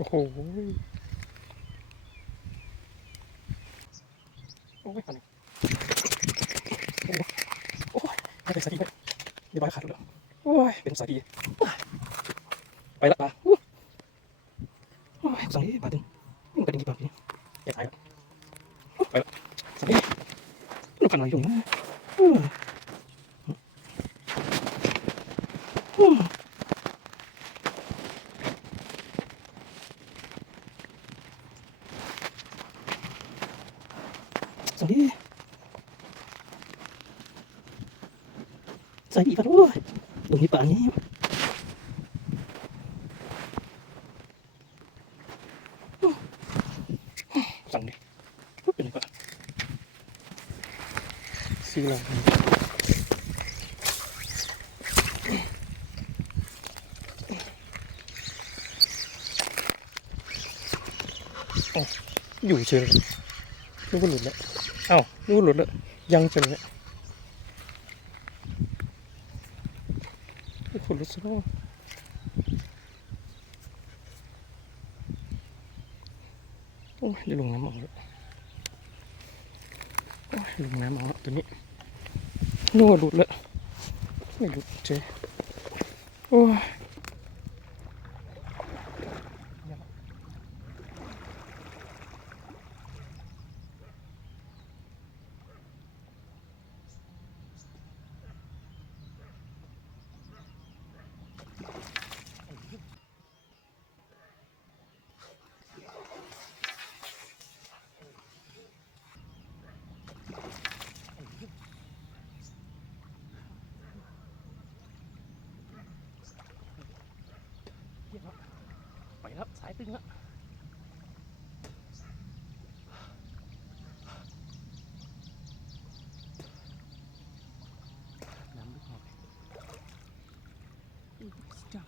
โอ้โหโอ้ยอันนี้โอ้โหโอ้ยไม่เป็นสายดีไหมเรียบร้อยขาดแล้วโอ้ยเป็นสายดีไปละปลาโอ้ยสายดีปลาตึงมันเป็นกี่ปลาเนี่ยแกตายแล้วไปละสายดีลูกกันหน่อยอยู่เนี่ยอืมอืม สวัสดีสวัสดีครับโอ้ยตรงนี้ป่านี้สั่งดิเป็นไงก่อนซื้อแล้วอ้าวอยู่เฉยเลยนึกว่าหลุดแล้ว เอ้านึกว่หลุดแล้วยังจังเนี่ยโอ้โหลุดซะแล้วโอ้ยลงน้ำออกแล้วโอ้ยลงน้ำออกตัวนี้นึกว่หลุดแล้วไม่หลุดเจ๊โอ้ย ไปแล้วสายตึงแล้วน้ำลึกหน่อยอู้สุดยอด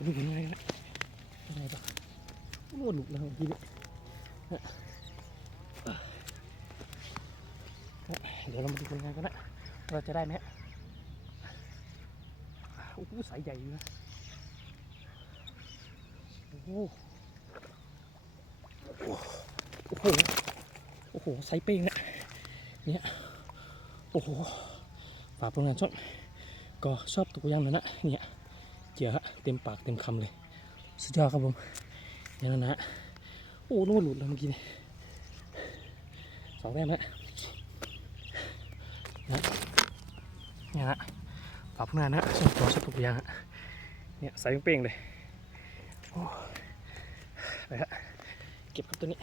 เดี๋ยวดูยังไงนะยังไงปะโอ้หลุดแล้วเมื่อกี้นี่เดี๋ยวเรามาดูกันไงกันนะ เราจะได้ไหมโอ้สายใหญ่อยู่นะโอ้โหโอ้โหโอ้โหไซส์เป้งนะเนี่ยโอ้โหฝากผลงานชอบก็ชอบตัวย่างนั้นะเนี่ยเจ๋อเต็มปากเต็มคำเลย สุดยอดครับผมอย่างนั้นนะโอ้นู่นหลุดแล้วเมื่อกี้นี่สองแต้มนะเนี่ยนะ ฝาพงานนะส่งตัวสตุกยางเนี่ยใส่เป้งๆเลยไปฮะเก็บครับตัวนี้